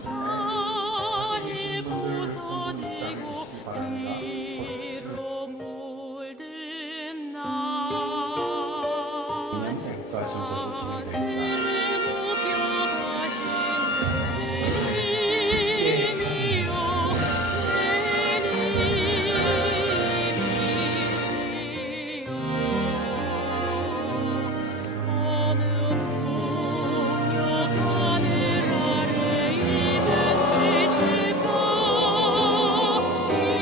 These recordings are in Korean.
산살이 부서지고 피로 물든 날 사슬을 묶여가신 주님이여 내 님이시여 어느 풍력 하늘 아래 이면 계실까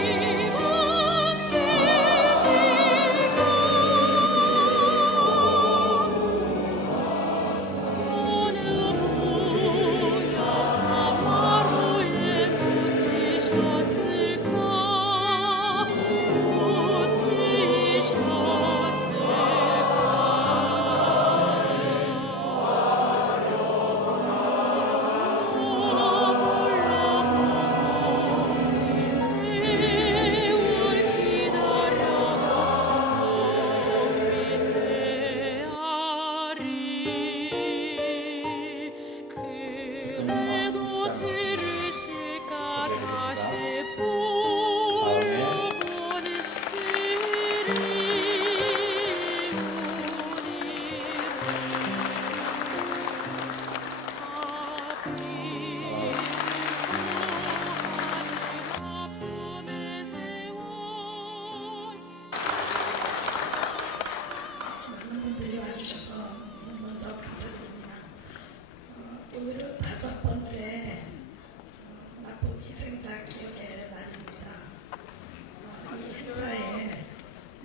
이면 계실까 어느 분야 사마루에 묻히셨을까 세월 기다려도 빛내아리 그래도 들으실까 다시 불러보니 아픔의 세월 많은 분들이 와주셔서 먼저 감사드립니다. 오늘은 5번째 나쁜 희생자 기억의 날입니다. 이 행사에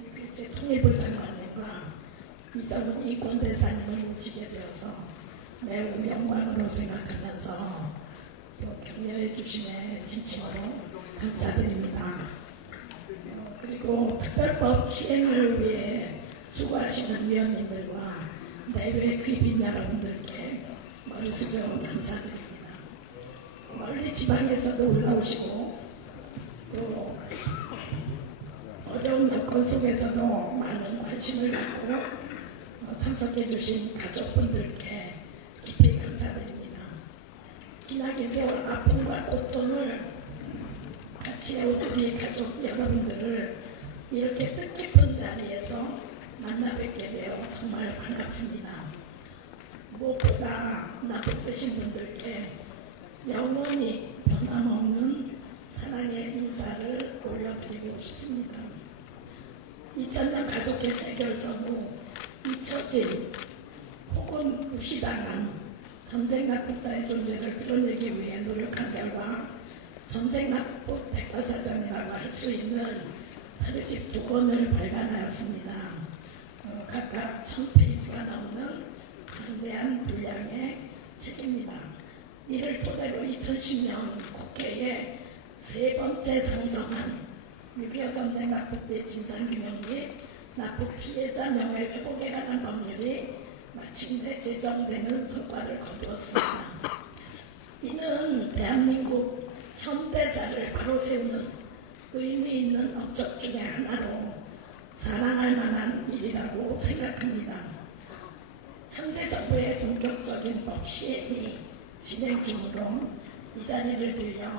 6.27 통일부장관님과 이정훈 이권대사님을 모시게 되어서 매우 영광으로 생각하면서 또 격려해 주심에 진심으로 감사드립니다. 그리고 특별법 시행을 위해 수고하시는 위원님들과 내외 귀빈 여러분들께 머리 숙여 감사드립니다. 멀리 지방에서도 올라오시고 또 어려운 여건 속에서도 많은 관심을 갖고 참석해 주신 가족분들께 깊이 감사드립니다. 기나긴 세월 아픔과 고통을 같이 해온 우리 가족 여러분들을 이렇게 뜻깊은 자리에서 만나 뵙게 되어 정말 반갑습니다. 무엇보다 나붙드신 분들께 영원히 변함없는 사랑의 인사를 올려드리고 싶습니다. 2000년 가족의 재결성 후 잊혀진 혹은 무시당한 전쟁 납북자의 존재를 드러내기 위해 노력한 결과 전쟁 납북 백과사전이라고 할 수 있는 사료집 2권을 발간하였습니다. 각각 1000페이지가 나오는 방대한 분량의 책입니다. 이를 토대로 2010년 국회에 3번째 상정한 6.25 전쟁 납북비 진상규명 및 납북 피해자 명예회복에 관한 법률이 마침내 제정되는 성과를 거두었습니다. 이는 대한민국 현대사를 바로 세우는 의미 있는 업적 중에 하나로 자랑할 만한 일이라고 생각합니다. 현재 정부의 본격적인 법 시행이 진행 중으로 이 자리를 빌려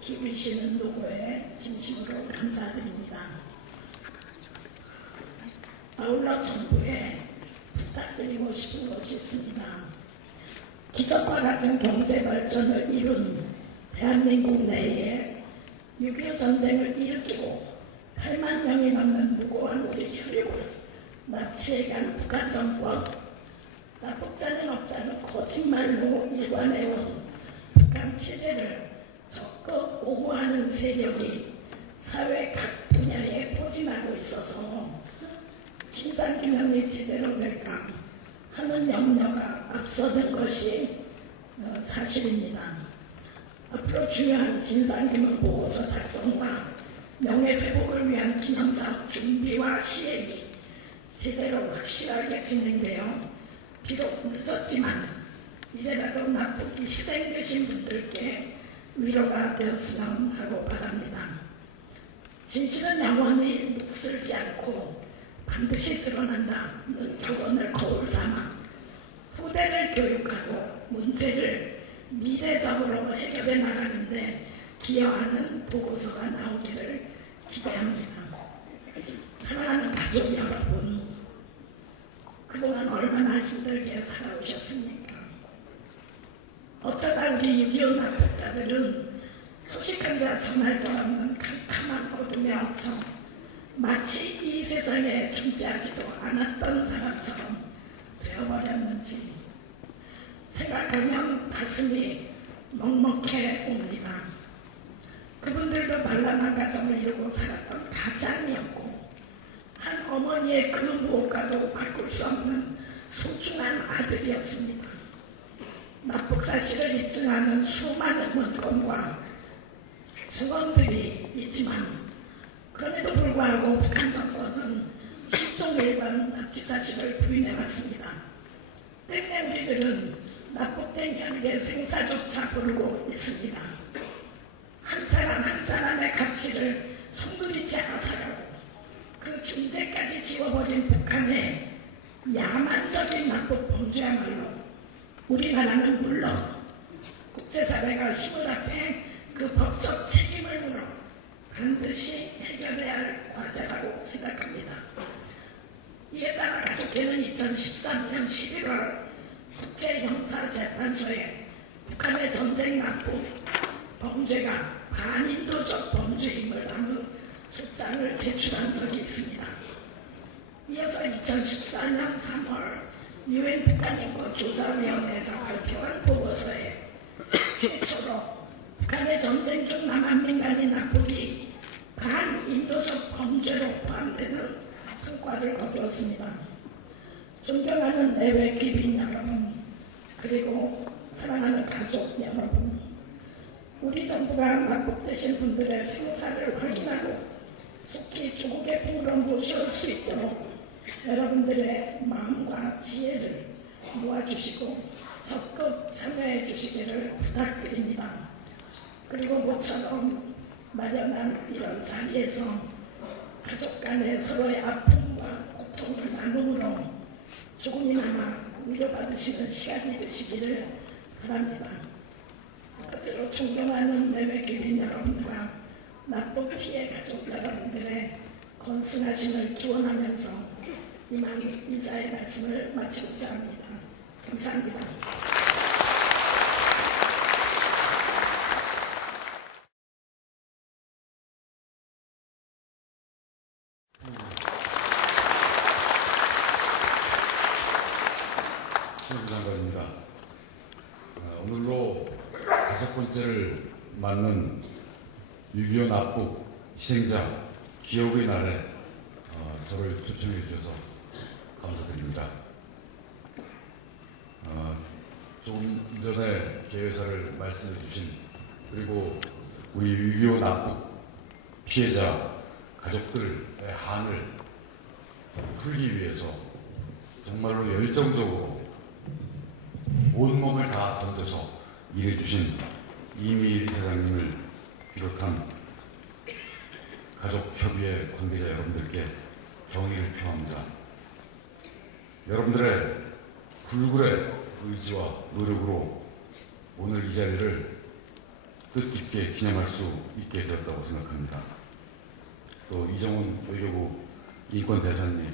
기울이시는 노고에 진심으로 감사드립니다. 아울러 정부에 부탁드리고 싶은 것이 있습니다. 기적과 같은 경제 발전을 이룬 대한민국 내에 6.25 전쟁을 일으키고 8만 명이 넘는 무고한 우리 혈육을 납치해 간 북한 정권, 납북자는 없다는 거짓말로 일관해온 북한 체제를 적극 옹호하는 세력이 사회 각 분야에 포진하고 있어서 진상규명이 제대로 될까 하는 염려가 앞서는 것이 사실입니다. 앞으로 중요한 진상규명 보고서 작성과 명예회복을 위한 기념사업 준비와 시행이 제대로 확실하게 진행되어 비록 늦었지만 이제라도 납북이 희생되신 분들께 위로가 되었으면 하고 바랍니다. 진실은 영원히 묵슬지 않고 반드시 드러난다는 교훈을 거울 삼아 후대를 교육하고 문제를 미래적으로 해결해 나가는데 기여하는 보고서가 나오기를 기대합니다. 사랑하는 가족 여러분, 그동안 얼마나 힘들게 살아오셨습니까? 어쩌다 우리 6.25 납북자들은 소식한 자 전할 것 없는 캄캄한 어둠에 얹혀 마치 이 세상에 존재하지도 않았던 사람처럼 되어버렸는지 생각하면 가슴이 먹먹해 옵니다. 그분들도 단란한 가정을 이루고 살았던 가장이었고 한 어머니의 그 무엇과도 바꿀 수 없는 소중한 아들이었습니다. 납북 사실을 입증하는 수많은 문건과 증언들이 있지만 그럼에도 불구하고 북한 정권은 실종일반 납치 사실을 부인해왔습니다. 때문에 우리들은 납북된 혈육의 생사조차 모르고 있습니다. 한 사람 한 사람의 가치를 손그리지 않아 살아가고 그 존재까지 지워버린 북한의 야만적인 납북 범죄야말로 우리나라는 물론 국제사회가 힘을 합해 그 법적 책임을 물어 반드시 해결해야 할 과제라고 생각합니다. 이에 따라 가족회는 2013년 11월 국제형사재판소에 북한의 전쟁 납북 범죄가 반인도적 범죄임을 담은 소장을 제출한 적이 있습니다. 이어서 2014년 3월 유엔 북한인권조사위원회에서 발표한 보고서에 최초로 북한의 전쟁 중 남한 민간인 납북이 반인도적 범죄로 포함되는 성과를 거두었습니다. 존경하는 내외 귀빈 여러분, 그리고 사랑하는 가족 여러분, 우리 정부가 납북되신 분들의 생사를 확인하고 속히 조국의 품으로 모셔올 수 있도록 여러분들의 마음과 지혜를 모아주시고 적극 참여해 주시기를 부탁드립니다. 그리고 모처럼 마련한 이런 자리에서 가족 간의 서로의 아픔과 고통을 나눔으로 조금이나마 위로받으시는 시간이 되시기를 바랍니다. 끝으로 존경하는 내외 귀빈 여러분과 납북 피해 가족 여러분들의 건승하심을 기원하면서 이만 인사의 말씀을 마치고자 합니다. 감사합니다. 장관입니다. 오늘로 5번째를 맞는 6.25 납북 희생자 기억의 날에 저를 초청해 주셔서 감사드립니다. 조금 전에 개회사를 말씀해 주신 그리고 우리 6.25 납북 피해자 가족들의 한을 풀기 위해서 정말로 열정적으로 온몸을 다 던져서 일해주신 이미일 이사장님을 비롯한 가족협의회 관계자 여러분들께 경의를 표합니다. 여러분들의 불굴의 의지와 노력으로 오늘 이 자리를 뜻깊게 기념할 수 있게 되었다고 생각합니다. 또 이정훈 외교부 인권대사님,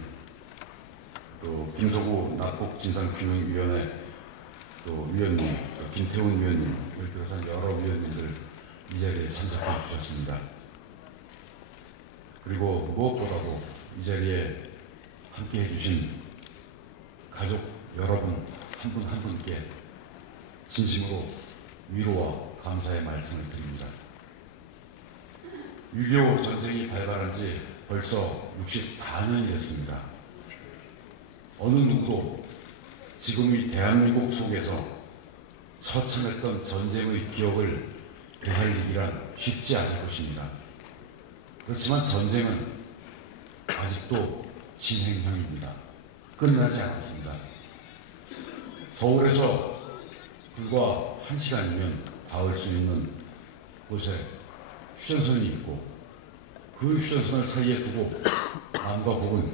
또 김소구 납북진상규명위원회 또 위원님, 또 김태훈 위원님을 비롯한 여러 위원님들 이 자리에 참석해 주셨습니다. 그리고 무엇보다도 이 자리에 함께 해주신 가족 여러분 한 분 한 분께 진심으로 위로와 감사의 말씀을 드립니다. 6.25 전쟁이 발발한 지 벌써 64년이 됐습니다. 어느 누구도 지금 이 대한민국 속에서 처참했던 전쟁의 기억을 되살리기란 쉽지 않을 것입니다. 그렇지만 전쟁은 아직도 진행형입니다. 끝나지 않았습니다. 서울에서 불과 1시간이면 닿을 수 있는 곳에 휴전선이 있고 그 휴전선을 사이에 두고 남과 북은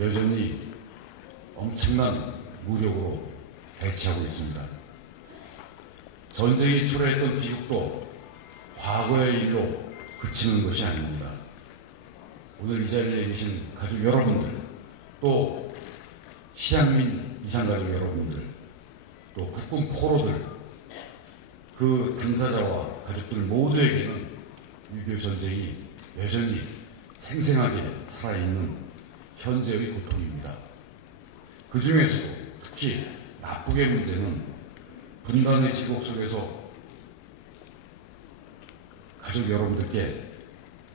여전히 엄청난 무력으로 대치하고 있습니다. 전쟁이 초래했던 비극도 과거의 일로 그치는 것이 아닙니다. 오늘 이 자리에 계신 가족 여러분들, 또 신양민 이산가족 여러분들, 또 국군 포로들, 그 당사자와 가족들 모두에게는 6.25 전쟁이 여전히 생생하게 살아있는 현재의 고통입니다. 그 중에서도 특히 납북의 문제는 분단의 지옥 속에서 가족 여러분들께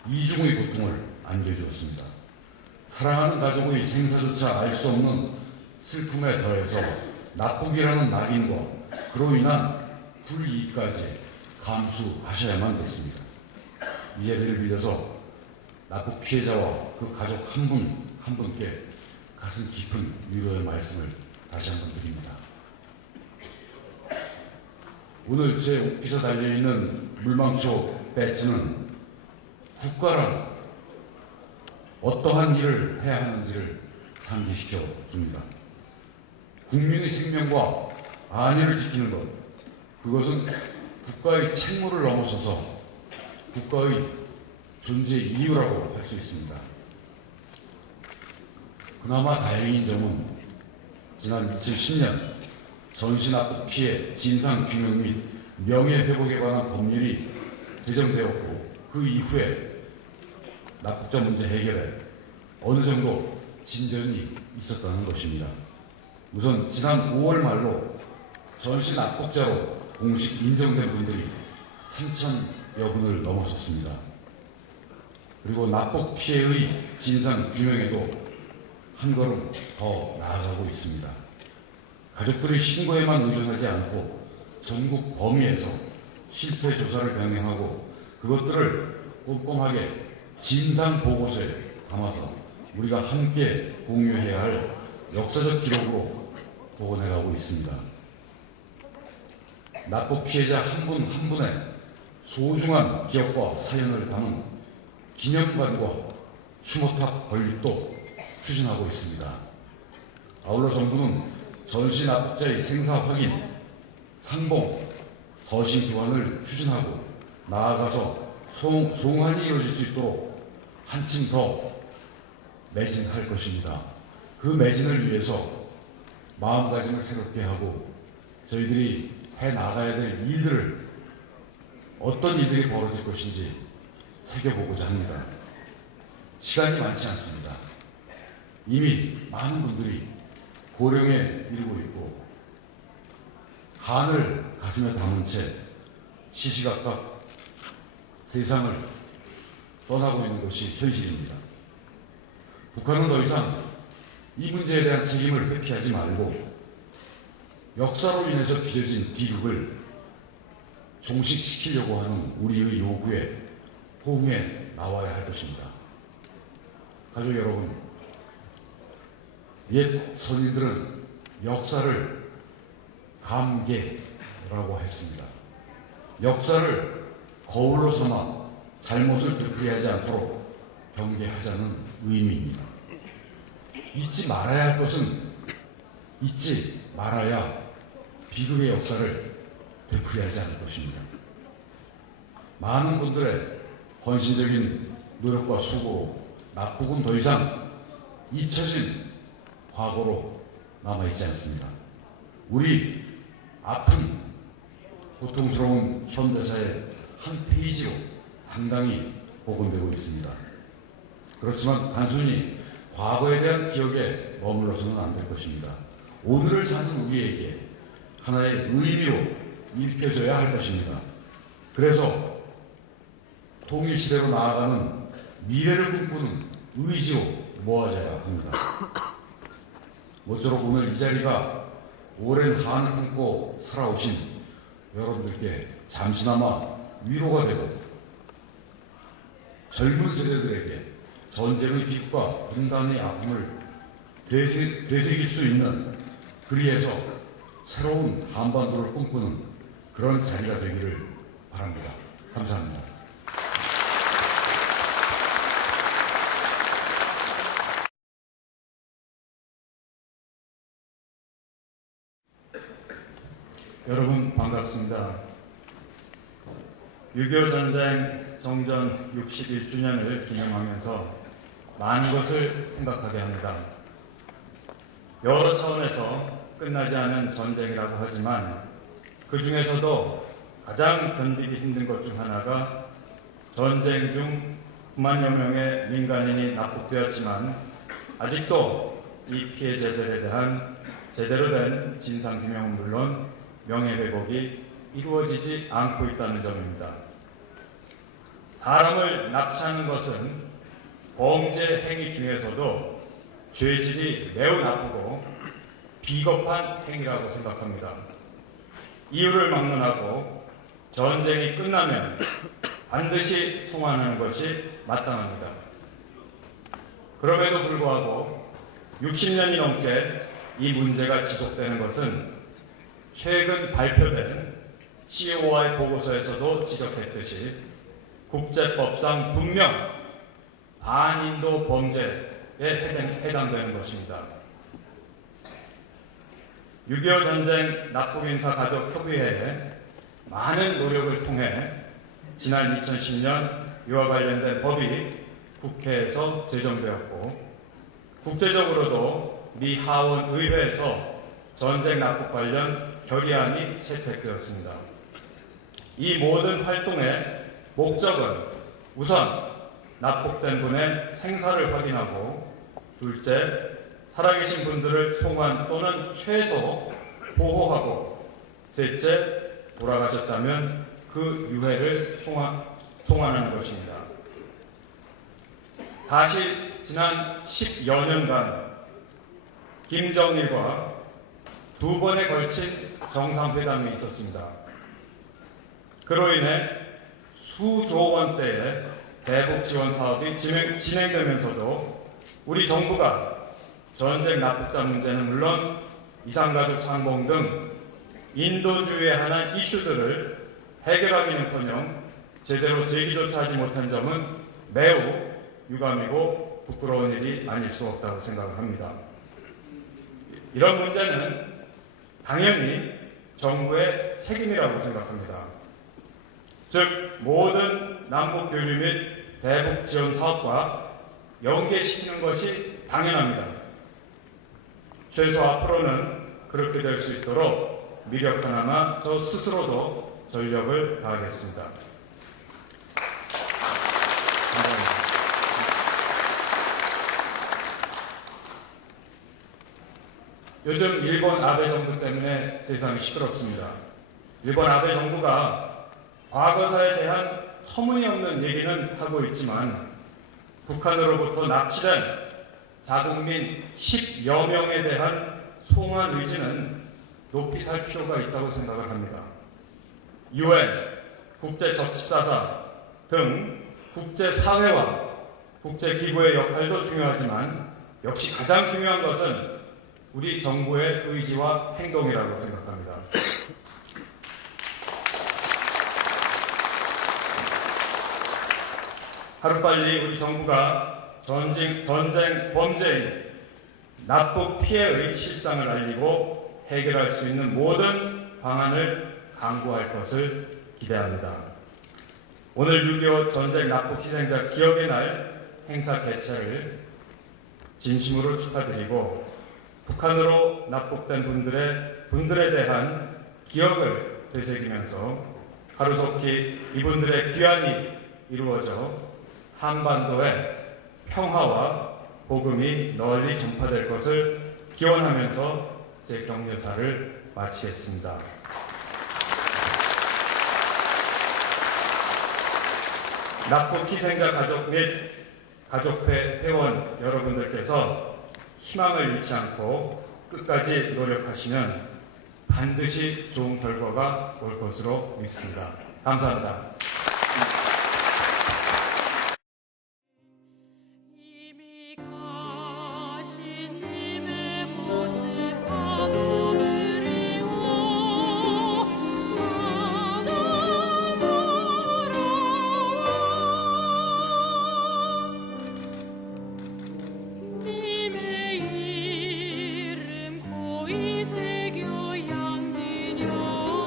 이중의 고통을 안겨주었습니다. 사랑하는 가족의 생사조차 알 수 없는 슬픔에 더해서 납북이라는 낙인과 그로 인한 불이익까지 감수하셔야만 됐습니다. 이 자리를 빌려서 납북 피해자와 그 가족 한 분 한 분께 가슴 깊은 위로의 말씀을 다시 한번 드립니다. 오늘 제 옷깃에 달려있는 물망초 배지는 국가란 어떠한 일을 해야 하는지를 상기시켜 줍니다. 국민의 생명과 안위를 지키는 것, 그것은 국가의 책무를 넘어서서 국가의 존재 이유라고 할 수 있습니다. 그나마 다행인 점은 지난 2010년 전시납북 피해 진상규명 및 명예회복에 관한 법률이 제정되었고 그 이후에 납북자 문제 해결에 어느 정도 진전이 있었다는 것입니다. 우선 지난 5월 말로 전시 납북자로 공식 인정된 분들이 3,000여 분을 넘어섰습니다. 그리고 납북 피해의 진상 규명에도 한 걸음 더 나아가고 있습니다. 가족들의 신고에만 의존하지 않고 전국 범위에서 실태 조사를 병행하고 그것들을 꼼꼼하게 진상 보고서에 담아서 우리가 함께 공유해야 할 역사적 기록으로 복원해가고 있습니다. 납북 피해자 한 분 한 분의 소중한 기억과 사연을 담은 기념관과 추모탑 건립도 추진하고 있습니다. 아울러 정부는 전시 납북자의 생사 확인, 상봉, 서신 교환을 추진하고 나아가서 송환이 이루어질 수 있도록 한층 더 매진할 것입니다. 그 매진을 위해서 마음가짐을 새롭게 하고 저희들이 해나가야 될 일들을 어떤 일들이 벌어질 것인지 새겨보고자 합니다. 시간이 많지 않습니다. 이미 많은 분들이 고령에 이르고 있고 한을 가슴에 담은 채 시시각각 세상을 떠나고 있는 것이 현실입니다. 북한은 더 이상 이 문제에 대한 책임을 회피하지 말고 역사로 인해서 빚어진 비극을 종식시키려고 하는 우리의 요구에 호응해 나와야 할 것입니다. 가족 여러분, 옛 선인들은 역사를 감개라고 했습니다. 역사를 거울로 삼아 잘못을 되풀이하지 않도록 경계하자는 의미입니다. 잊지 말아야 할 것은 잊지 말아야 비극의 역사를 되풀이하지 않을 것입니다. 많은 분들의 헌신적인 노력과 수고로 납북은 더 이상 잊혀진 과거로 남아있지 않습니다. 우리 아픈 고통스러운 현대사의 한 페이지로 당당히 복원되고 있습니다. 그렇지만 단순히 과거에 대한 기억에 머물러서는 안 될 것입니다. 오늘을 사는 우리에게 하나의 의미로 읽혀져야 할 것입니다. 그래서 통일시대로 나아가는 미래를 꿈꾸는 의지로 모아져야 합니다. 모쪼록 오늘 이 자리가 오랜 한을 품고 살아오신 여러분들께 잠시나마 위로가 되고 젊은 세대들에게 전쟁의 비극과 분단의 아픔을 되새길 수 있는 그리해서 새로운 한반도를 꿈꾸는 그런 자리가 되기를 바랍니다. 감사합니다. 여러분 반갑습니다. 6.25 전쟁 정전 61주년을 기념하면서 많은 것을 생각하게 합니다. 여러 차원에서 끝나지 않은 전쟁이라고 하지만 그 중에서도 가장 견디기 힘든 것 중 하나가 전쟁 중 9만여 명의 민간인이 납북되었지만 아직도 이 피해자들에 대한 제대로 된 진상규명은 물론 명예회복이 이루어지지 않고 있다는 점입니다. 사람을 납치하는 것은 범죄 행위 중에서도 죄질이 매우 나쁘고 비겁한 행위라고 생각합니다. 이유를 막론하고 전쟁이 끝나면 반드시 송환하는 것이 마땅합니다. 그럼에도 불구하고 60년이 넘게 이 문제가 지속되는 것은 최근 발표된 COI 보고서에서도 지적했듯이 국제법상 분명 반인도 범죄에 해당되는 것입니다. 6.25 전쟁 납북인사 가족 협의회에 많은 노력을 통해 지난 2010년 이와 관련된 법이 국회에서 제정되었고 국제적으로도 미 하원 의회에서 전쟁 납북 관련 결의안이 채택되었습니다. 이 모든 활동의 목적은 우선 납북된 분의 생사를 확인하고 둘째, 살아계신 분들을 송환 또는 최소 보호하고 셋째, 돌아가셨다면 그 유해를 송환하는 것입니다. 사실 지난 10여 년간 김정일과 두 번에 걸친 정상회담이 있었습니다. 그로 인해 수조 원대의 대북 지원 사업이 진행되면서도 우리 정부가 전쟁 납북자 문제는 물론 이산가족 상봉 등 인도주의에 관한 이슈들을 해결하기는커녕 제대로 제기조차 하지 못한 점은 매우 유감이고 부끄러운 일이 아닐 수 없다고 생각을 합니다. 이런 문제는 당연히 정부의 책임이라고 생각합니다. 즉 모든 남북 교류 및 대북 지원 사업과 연계시키는 것이 당연합니다. 최소 앞으로는 그렇게 될 수 있도록 미력하나마 저 스스로도 전력을 다하겠습니다. 감사합니다. 요즘 일본 아베 정부 때문에 세상이 시끄럽습니다. 일본 아베 정부가 과거사에 대한 터무니없는 얘기는 하고 있지만 북한으로부터 납치된 자국민 10여 명에 대한 송환 의지는 높이 살 필요가 있다고 생각을 합니다. UN, 국제적십사사 등 국제사회와 국제기구의 역할도 중요하지만 역시 가장 중요한 것은 우리 정부의 의지와 행동이라고 생각합니다. 하루빨리 우리 정부가 전쟁 범죄인 납북 피해의 실상을 알리고 해결할 수 있는 모든 방안을 강구할 것을 기대합니다. 오늘 6.25 전쟁 납북 희생자 기억의 날 행사 개최를 진심으로 축하드리고 북한으로 납북된 분들에 대한 기억을 되새기면서 하루속히 이분들의 귀환이 이루어져 한반도의 평화와 복음이 널리 전파될 것을 기원하면서 제 격려사를 마치겠습니다. 납북 희생자 가족 및 가족회 회원 여러분들께서 희망을 잃지 않고 끝까지 노력하시면 반드시 좋은 결과가 올 것으로 믿습니다. 감사합니다. 이미 가신 님의 모습 하도 그리워 나도 서러워 님의 이름 고이 새겨 양진여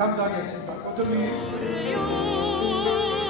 감사하겠습니다. 어쩌면 어려운